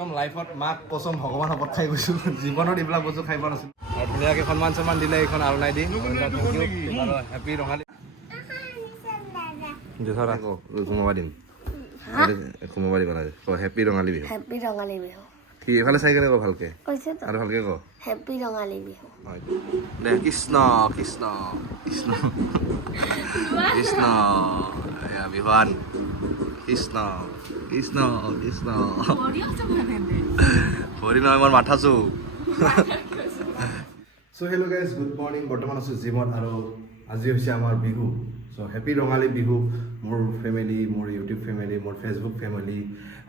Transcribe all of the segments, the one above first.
একদম লাইফত মাক কসম ভগৱান শপত খাই গৈছোঁ জীৱনত এইবিলাক বস্তু খাই পোৱা নাছিলোঁ আৰু ধুনীয়াকৈ সন্মান চন্মান দিলে এইখন আৰু নাই দি হেপী ৰঙালী সোমাবা দিম সোমাবা দিব লাগে হেপী ৰঙালী বিহু হেপী ৰঙালী বিহু কি এইফালে চাই কেনে ক ভালকে কৈছেতো আৰু ভালকে ক হেপী ৰঙালী বিহু দে কৃষ্ণ কৃষ্ণ কৃষ্ণ কৃষ্ণ এয়া বিহুৱান কৃষ্ণ কৃষ্ণ কৃষ্ণ ভৰি নহয় মোৰ মাথা চো চ' হেল্ল' গাইজ গুড মৰ্ণিং বৰ্তমান আছোঁ জিমত আৰু আজি হৈছে আমাৰ বিহু চ' হেপী ৰঙালী বিহু মোৰ ফেমিলি মোৰ ইউটিউব ফেমিলি মোৰ ফেচবুক ফেমিলি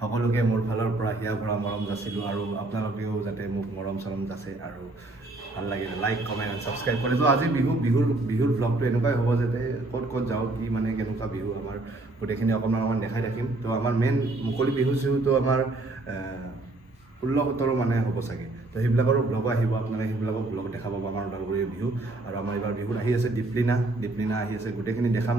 সকলোকে মোৰ ফালৰ পৰা হিয়া ভৰা মৰম যাচিলোঁ আৰু আপোনালোকেও যাতে মোক মৰম চৰম যাচে আৰু ভাল লাগিলে লাইক কমেণ্ট এণ্ড ছাবস্ক্ৰাইব কৰে ত' আজি বিহুৰ ভ্লগটো এনেকুৱাই হ'ব যাতে ক'ত যাওঁ কি মানে কেনেকুৱা বিহু আমাৰ গোটেইখিনি অকণমান দেখাই থাকিম ত' আমাৰ মেইন মুকলি বিহু চিহুটো আমাৰ 16-17 মানে হ'ব চাগে তো সেইবিলাকৰো ব্লগ আহিব আপোনালোকে সেইবিলাকক ব্লগ দেখা পাব আমাৰ ওদালগুৰিৰ বিহু আৰু আমাৰ এইবাৰ বিহুত আহি আছে দীপলিনা আহি আছে গোটেইখিনি দেখাম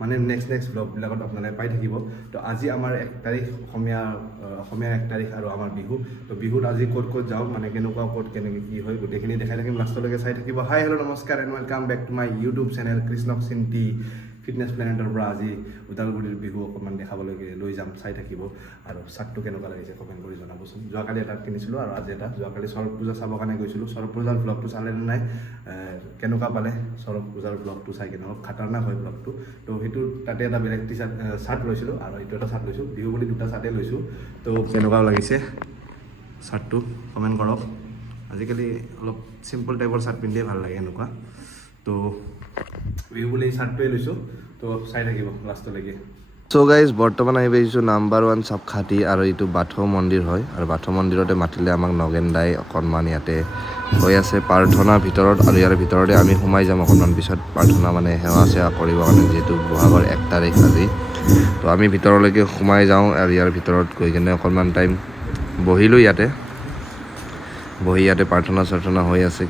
মানে নেক্সট ব্লগবিলাকত আপোনালোকে পাই থাকিব তো আজি আমাৰ 1 তাৰিখ অসমীয়াৰ 1 তাৰিখ আৰু আমাৰ বিহু তো বিহুত আজি ক'ত যাওঁ মানে কেনেকুৱা ক'ত কেনেকৈ কি হয় গোটেইখিনি দেখাই থাকিম লাষ্টলৈকে চাই থাকিব হাই হেল্ল' নমস্কাৰ and welcome back to my YouTube channel কৃষ্ণক চিন্তি ফিটনেছ প্লেনেটৰ পৰা আজি ওদালগুৰিৰ বিহু অকণমান দেখাবলৈ লৈ যাম চাই থাকিব আৰু চাৰ্টটো কেনেকুৱা লাগিছে কমেণ্ট কৰি জনাবচোন যোৱাকালি এটা কিনিছিলোঁ আৰু আজি এটা যোৱাকালি চৰক পূজা চাবৰ কাৰণে গৈছিলোঁ চৰক পূজাৰ ব্লগটো চালে নে নাই কেনেকুৱা পালে চৰক পূজাৰ ব্লগটো চাই কেনে অলপ খাতাৰনাক হয় ব্লগটো তো সেইটো তাতে এটা বেলেগ চাৰ্ট লৈছিলোঁ আৰু এইটো এটা চাৰ্ট লৈছোঁ বিহু বুলি দুটা চাৰ্টেই লৈছোঁ তো কেনেকুৱা লাগিছে চাৰ্টটো কমেণ্ট কৰক আজিকালি অলপ চিম্পল টাইপৰ চাৰ্ট পিন্ধিয়ে ভাল লাগে এনেকুৱা তো বিহু বুলি চাৰ্টটোৱে লৈছোঁ তো চাই থাকিব লাষ্টলৈকে চ' গাইজ বৰ্তমান আহি পাইছোঁ নাম্বাৰ 1 চাপখাতি আৰু এইটো বাথৌ মন্দিৰ হয় আৰু বাথৌ মন্দিৰতে মাতিলে আমাক নগেন দাই অকণমান ইয়াতে হৈ আছে প্ৰাৰ্থনাৰ ভিতৰত আৰু ইয়াৰ ভিতৰতে আমি সোমাই যাম অকণমান পিছত প্ৰাৰ্থনা মানে সেৱা চেৱা কৰিবৰ কাৰণে যিহেতু বহাগৰ 1 তাৰিখ আজি তো আমি ভিতৰলৈকে সোমাই যাওঁ আৰু ইয়াৰ ভিতৰত গৈ কিনে অকণমান টাইম বহিলোঁ ইয়াতে প্ৰাৰ্থনা চাৰ্থনা হৈ আছে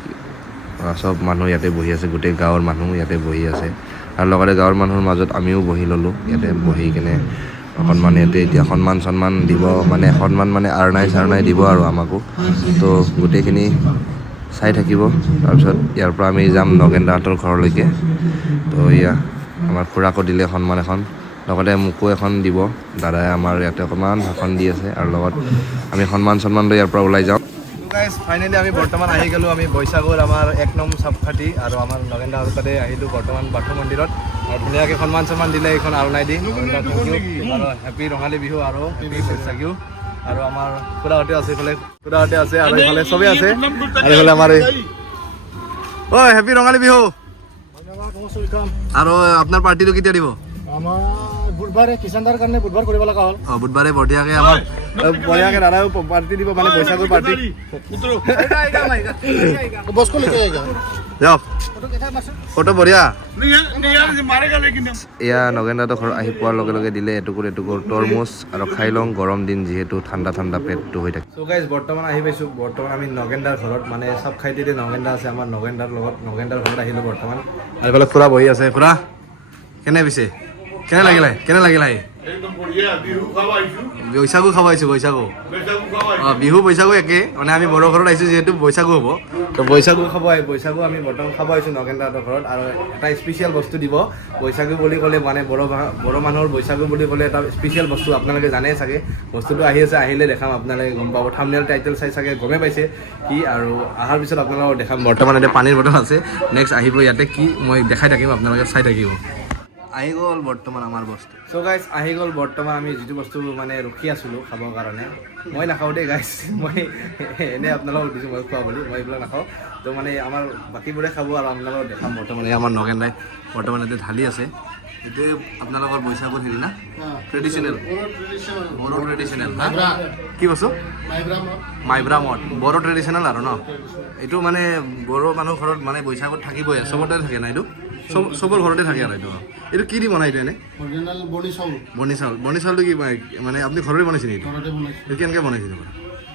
চব মানুহ ইয়াতে বহি আছে গোটেই গাঁৱৰ মানুহ ইয়াতে বহি আছে আৰু লগতে গাঁৱৰ মানুহৰ মাজত আমিও বহি ল'লোঁ ইয়াতে বহি কিনে অকণমান ইয়াতে এতিয়া সন্মান দিব মানে সন্মান মানে আৰনাই চাৰনাই দিব আৰু আমাকো তো গোটেইখিনি চাই থাকিব তাৰপিছত ইয়াৰ পৰা আমি যাম নগেন দাহঁতৰ ঘৰলৈকে তো এয়া আমাৰ খুৰাকো দিলে সন্মান এখন লগতে মোকো এখন দিব দাদাই আমাৰ ইয়াতে অকণমান ভাষণ দি আছে আৰু লগত আমি সন্মান লৈ ইয়াৰ পৰা ওলাই যাওঁ গাইজ ফাইনেলি আমি বৰ্তমান আহি গ'লোঁ আমি বৈশাগুৰ আমাৰ 1 নং চাপখাতি আৰু আমাৰ নগেন দাহঁতৰ তাতে আহিলোঁ বৰ্তমান বাথৌ মন্দিৰত আৰু ধুনীয়াকৈ সন্মান দিলে এইখন আৰু নাই দি আৰু হেপী ৰঙালী বিহু আৰু হেপী বৈশাগু আৰু আমাৰ খুৰাহঁতে আছে এইফালে আৰু এইফালে চবেই আছে আৰু এইফালে আমাৰ ঐ হেপী ৰঙালী বিহু আৰু আপোনাৰ পাৰ্টিটো কেতিয়া দিব বুধবাৰে কিষাণদাৰ কাৰণে বুধবাৰ কৰিব লগা হ'ল বুধবাৰে বঢ়িয়াকৈ দাদাও পাৰ্টি দিব মানে বৈশাগুৰ পাৰ্টি যাওক ফটো বঢ়িয়া এয়া নগেন দাহঁতৰ ঘৰত আহি পোৱাৰ লগে দিলে এটুকুৰ তৰমুজ আৰু খাই লওঁ গৰম দিন যিহেতু ঠাণ্ডা পেটটো হৈ থাকে চ' গাইজ বৰ্তমান আহি পাইছোঁ আমি নগেন দাৰ ঘৰত মানে চব খাইতে নগেন দা আছে আমাৰ নগেন দাৰ ঘৰত আহিলোঁ বৰ্তমান আৰু এইফালে খুৰা বহি আছে খুৰা কেনে পিছে কেনে লাগিলে বৈশাগু খাব আহিছোঁ বিহু বৈশাগু একে মানে আমি বড়ো ঘৰত আহিছোঁ যিহেতু বৈশাগু হ'ব তো বৈশাগু আমি বৰ্তমান খাব আহিছোঁ নগেন দাহঁতৰ ঘৰত আৰু এটা স্পেচিয়েল বস্তু দিব বৈশাগু বুলি ক'লে মানে বড়ো মানুহৰ বৈশাগু বুলি ক'লে এটা স্পেচিয়েল বস্তু আপোনালোকে জানেই চাগে বস্তুটো আহিলে দেখাম আপোনালোকে গম পাব থাম্বনেইল টাইটেল চাই চাগে গমেই পাইছে কি আৰু অহাৰ পিছত আপোনালোকক দেখাম বৰ্তমান এতিয়া পানীৰ বটল আছে নেক্সট আহিব ইয়াতে কি মই দেখাই থাকিম আপোনালোকে চাই থাকিব আহি গ'ল বৰ্তমান আমাৰ বস্তু চ' গাইজ আহি গ'ল বৰ্তমান আমি যিটো বস্তু মানে ৰখি আছিলোঁ খাবৰ কাৰণে মই নাখাওঁ দেই গাইজ মই এনেই আপোনালোকক দিছোঁ মই খোৱা বুলি মই এইবিলাক নাখাওঁ তো মানে আমাৰ বাকীবোৰে খাব আৰু আপোনালোকক দেখাম বৰ্তমান আমাৰ নগেন দাই বৰ্তমান ইয়াতে ঢালি আছে এইটোৱে আপোনালোকৰ বৈশাগুৰ হেৰি না ট্ৰেডিশ্যনেল বড়ো ট্ৰেডিশ্যনেল কি বস্তু মাইব্ৰা মদ বড়ো ট্ৰেডিশ্যনেল আৰু ন এইটো মানে বড়ো মানুহ ঘৰত মানে বৈশাগুত থাকিবই চবতে থাকে না এইটো চবৰ ঘৰতে থাকে আৰু এইটো কি দি বনাই এইটো এনে বনি চাউলটো কি মানে আপুনি ঘৰতে বনাইছে নেকি এইটো কেনেকৈ বনাইছে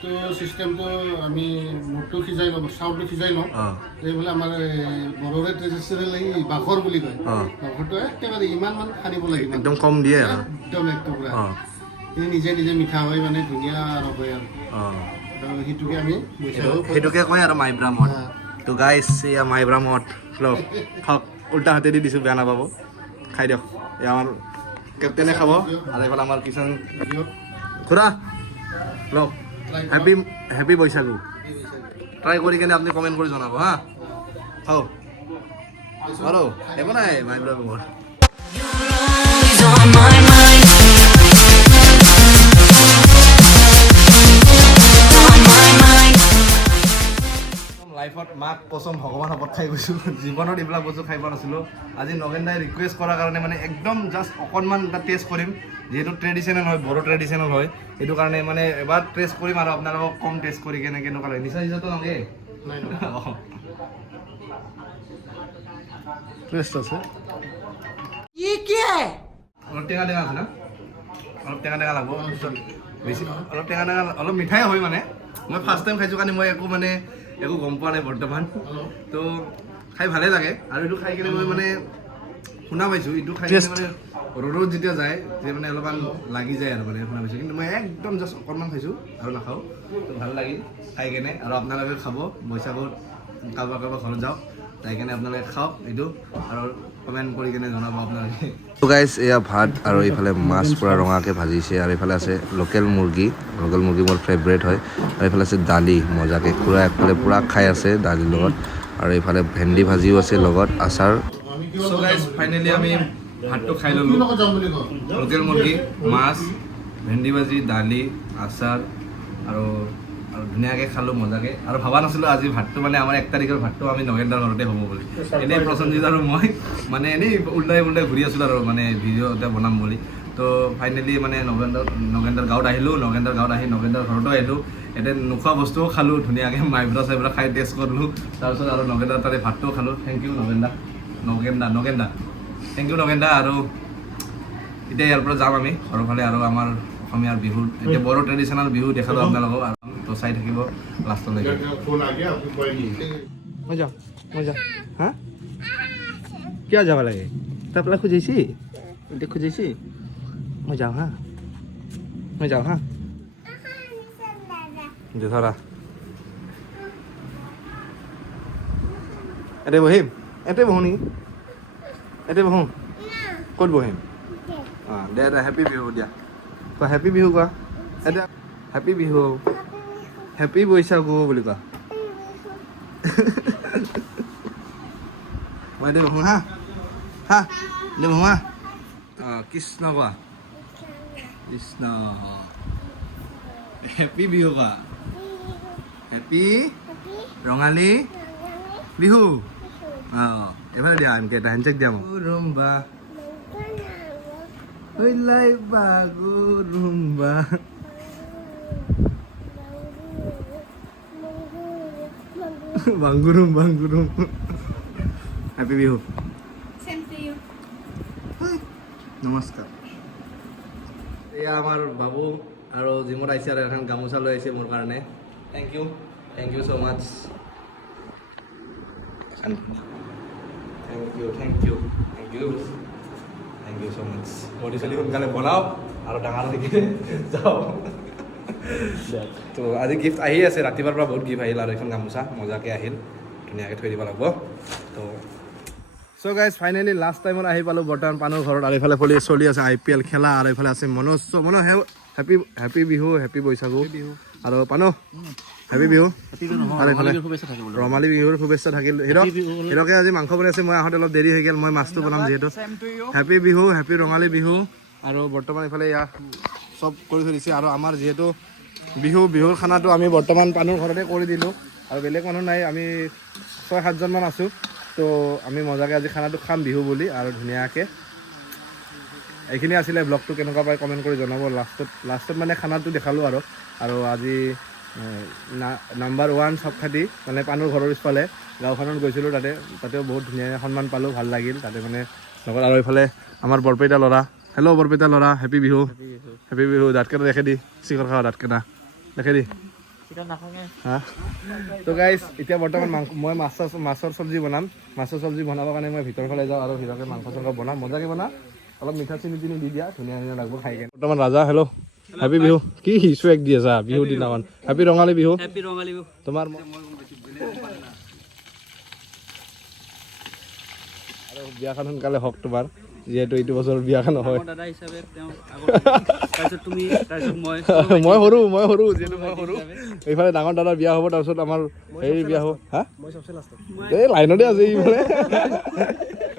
তো সিস্টেমটো আমি মুটটো সিজাই লওঁ চাউলটো সিজাই লওঁ এইফালে আমাৰ বড়োৰে ট্ৰেডিশ্যনেল এই বাখৰ বুলি কয় বাখৰটো একেবাৰে ইমান সানিব লাগিব একদম কম দিয়ে আৰু একদম পুৰা সি নিজে নিজে মিঠা হয় মানে ধুনীয়া ৰস হয় আৰু সেইটোকে আমি সেইটোকে কয় আৰু মাইব্ৰা মদ তো গাইছ এয়া মাইব্ৰা মদ লওক খাওক উল্টা হাতেদি দিছোঁ বেয়া নাপাব খাই দিয়ক এয়া আমাৰ কেপ্টেনে খাব আৰু এইফালে আমাৰ কিষাণ খুৰা লওক হেপী বৈশাগু ট্ৰাই কৰি কেনে আপুনি কমেণ্ট কৰি জনাব হা খাওক বাৰু একো নাই মাইব্ৰা মদ লাইফত মাক কচম ভগৱান শপত খাই গৈছোঁ জীৱনত এইবিলাক বস্তু খাই পোৱা নাছিলোঁ আজি নগেন দাই ৰিকুৱেষ্ট কৰাৰ কাৰণে মানে একদম জাষ্ট অকণমান এটা টেষ্ট কৰিম যিহেতু ট্ৰেডিশ্যনেল হয় বড়ো ট্ৰেডিশ্যনেল হয় সেইটো কাৰণে মানে এবাৰ টেষ্ট কৰিম আৰু আপোনালোকক কম টেষ্ট কৰি কেনে কেনেকুৱা লাগে নিচা নিচাটো নালাগে টেষ্ট আছে অলপ টেঙা টেঙা আছে না অলপ টেঙা টেঙা লাগব বেছি অলপ টেঙা টেঙা অলপ মিঠাই হয় মানে মই ফাৰ্ষ্ট টাইম খাইছোঁ কাৰণে মই একো গম পোৱা নাই বৰ্তমান তো খাই ভালেই লাগে আৰু এইটো খাই কিনে মই মানে শুনা পাইছোঁ এইটো খাই কিনে মানে ৰ'দত যেতিয়া যায় তেতিয়া মানে অলপমান লাগি যায় আৰু মানে শুনা পাইছোঁ কিন্তু মই একদম জাষ্ট অকণমান খাইছোঁ আৰু নাখাওঁ তো ভাল লাগিল খাই কেনে আৰু আপোনালোকে খাব বৈশাগত কাৰোবাৰ ঘৰত যাওক যাই কেনে আপোনালোকে খাওক এইটো আৰু কমেণ্ট কৰি কেনে জনাব আপোনালোকে তো গাইজ এয়া ভাত আৰু এইফালে মাছ পূৰা ৰঙাকৈ ভাজিছে আৰু এইফালে আছে লোকেল মুৰ্গী মোৰ ফেভৰেট হয় আৰু এইফালে আছে দালি মজাকৈ খুৰা একফালে পূৰা খাই আছে দালিৰ লগত আৰু এইফালে ভেন্দি ভাজিও আছে লগত আচাৰ চ' গাইজ ফাইনেলি আমি ভাতটো খাই ল'লোঁ লোকেল মুৰ্গী মাছ ভেন্দি ভাজি দালি আচাৰ আৰু ধুনীয়াকৈ খালোঁ মজাকৈ আৰু ভবা নাছিলোঁ আজি ভাতটো মানে আমাৰ 1 তাৰিখৰ ভাতটো আমি নগেন্দাৰ ঘৰতে হ'ব বুলি এনেই প্ৰসঞ্জিত আৰু মই মানে এনেই উল্টাই ঘূৰি আছিলোঁ আৰু মানে ভিডিঅ' এটা বনাম বুলি তো ফাইনেলি মানে নগেন্দাৰ গাঁৱত আহিলোঁ নগেন্দাৰ গাঁৱত আহি নগেন্দাৰ ঘৰতো আহিলোঁ এতিয়া নোখোৱা বস্তুও খালোঁ ধুনীয়াকৈ মাইব্ৰা চাইব্ৰা খাই টেষ্ট কৰিলোঁ তাৰপিছত আৰু নগেন্দাৰ তাতে ভাতটোও খালোঁ থেংক ইউ নগেন্দা থেংক ইউ নগেন্দা আৰু এতিয়া ইয়াৰ পৰা যাম আমি ঘৰৰ ফালে আৰু আমাৰ অসমীয়াৰ বিহু এতিয়া বড়ো ট্ৰেডিশ্যনেল বিহু দেখালোঁ আপোনালোকক আৰু তো চাই থাকিব লাষ্টলৈকে মজা হা কিয় যাব লাগে তাৰ পেলাই খুজিছি এতিয়া খুজিছি মই যাওঁ হা ধৰা এতে বহিম এতে বহো নেকি এতে বহো ক'ত বহিম অঁ দে হেপী বিহু দিয়া কোৱা হেপী বিহু কোৱা এতিয়া হেপী বিহু হেপী বৈশাগু বুলি কোৱা মই দে বহো হা দে বহো হা অঁ কৃষ্ণ কোৱা কৃষ্ণ হেপী বিহু কোৱা হেপী ৰঙালী বিহু অঁ এফালে দিয়া এনেকৈ এটা হেণ্ডছেক দিয়া মোক ৰুম্বা ওলাই বাগুৰুম্বা বাংগুৰুম হেপী বিহু নমস্কাৰ এয়া আমাৰ বাবু আৰু জিমত আহিছে আৰু এখন গামোচা লৈ আহিছে মোৰ কাৰণে thank you so' much thank you so' much body চলি সোনকালে বনাও আৰু ডাঙৰ হৈ যাওঁ তো আজি গিফ্ট আহি আছে ৰাতিপুৱাৰ পৰা বহুত গিফ্ট আহিল আৰু এখন গামোচা মজাকৈ আহিল ধুনীয়াকৈ থৈ দিব লাগিব তো চ' গাইজ ফাইনেলি লাষ্ট টাইমত আহি পালোঁ বৰ্তমান পানৰ ঘৰত আৰু এইফালে চলি আছে IPL খেলা আৰু এইফালে আছে মনোজ হেপী বিহু হেপী বৈশাগু আৰু পানো হেপী বিহু আৰু এইফালে ৰঙালী বিহুৰ শুভেচ্ছা থাকিল হিৰকে আজি মাংস বনাইছে মই আহোঁতে অলপ দেৰি হৈ গ'ল মই মাছটো বনাম যিহেতু হেপী বিহু হেপী ৰঙালী বিহু আৰু বৰ্তমান এইফালে ইয়াক চব কৰি থৈ দিছে আৰু আমাৰ যিহেতু বিহুৰ খানাটো আমি বৰ্তমান পানৰ ঘৰতে কৰি দিলোঁ আৰু বেলেগ মানুহ নাই আমি 6-7জনমান আছোঁ তো আমি মজাকৈ আজি খানাটো খাম বিহু বুলি আৰু ধুনীয়াকৈ এইখিনি আছিলে ব্লগটো কেনেকুৱা পাই কমেণ্ট কৰি জনাব লাষ্টত মানে খানাটো দেখালোঁ আৰু আজি নাম্বাৰ 1 চবখাতি মানে পানৰ ঘৰৰ পিছফালে গাঁওখনত গৈছিলোঁ তাতেও বহুত ধুনীয়া সন্মান পালোঁ ভাল লাগিল তাতে মানে লগত আৰু এইফালে আমাৰ বৰপেটা ল'ৰা হেল্ল' বৰপেটা ল'ৰা হেপী বিহু দাঁতকেইটা দেখে দি চিকন খাওঁ দাঁতকেইটা দেখে দি হা তো গাইজ এতিয়া বৰ্তমান মই মাছৰ চব্জি বনাম মাছৰ চব্জি বনাবৰ কাৰণে মই ভিতৰ ফালে যাওঁ আৰু ভিতৰতে মাংস চাংস বনাম মজাকৈ বনাম অলপ মিঠা চিনি দি দিয়া ধুনীয়া লাগিব খাই কেনে বৰ্তমান ৰাজা হেল্ল' হেপী বিহু কি হিচুৱেক দি আছা বিহু দিনাখন হেপী ৰঙালী বিহু হেপী ৰঙালী বিহু তোমাৰ আৰু বিয়াখন সোনকালে হওক তোমাৰ যিহেতু এইটো বছৰ বিয়াখন নহয় দাদা হিচাপে তেওঁ তাৰপিছত তুমি তাৰপিছত মই সৰু যিহেতু মই সৰু এইফালে ডাঙৰ দাদাৰ বিয়া হ'ব তাৰপিছত আমাৰ হেৰি বিয়া হ'ব হা এই লাইনতে আছে এইফালে